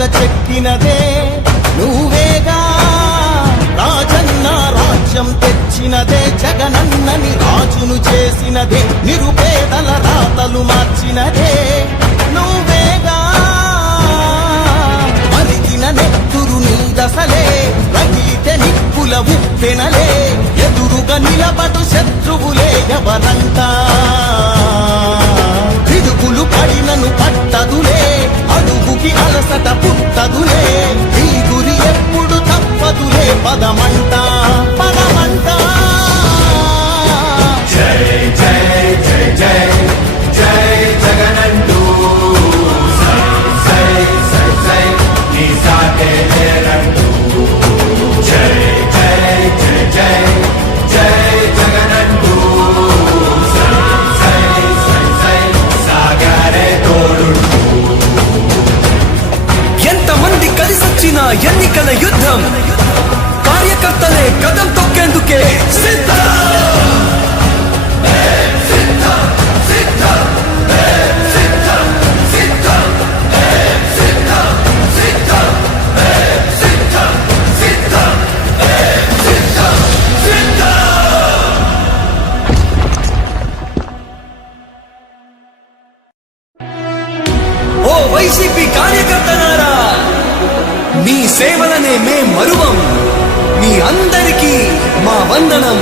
పొగ చెక్కినదే నువ్వేగా రాజన్న రాజ్యం తెచ్చినదే జగనన్నని రాజును చేసినదే నిరుపేదల రాతలు మార్చినదే నువ్వేగా మరిగిన నెత్తురు నీదసలే రగిలితే నిప్పుల ఉప్పెనలే ఎదురుగా నిలబడు శత్రువులే ఎవరంతా పిడుగులు పడినను పట్టదులే అడుగుకి అలసట పుట్టదులే ఈ గురి ఎప్పుడు తప్పదులే పదమంట పదమంట జై జై జై జై జై జగనంటూ సై సై సై సై నీ సాటే లేరంటూ జై జై జై జై జై జగనంటూ సై సై సై సై సాగరే తోడుంటూ ఎంతమంది కలిసొచ్చిన ఎన్నికల యుద్ధం కార్యకర్తలే కదం తొక్కేందుకే సిద్ధం. ఓ వైసీపీ కార్యకర్తలారా, మీ సేవలనే మే మరువం. మీ అందరికీ మా వందనం.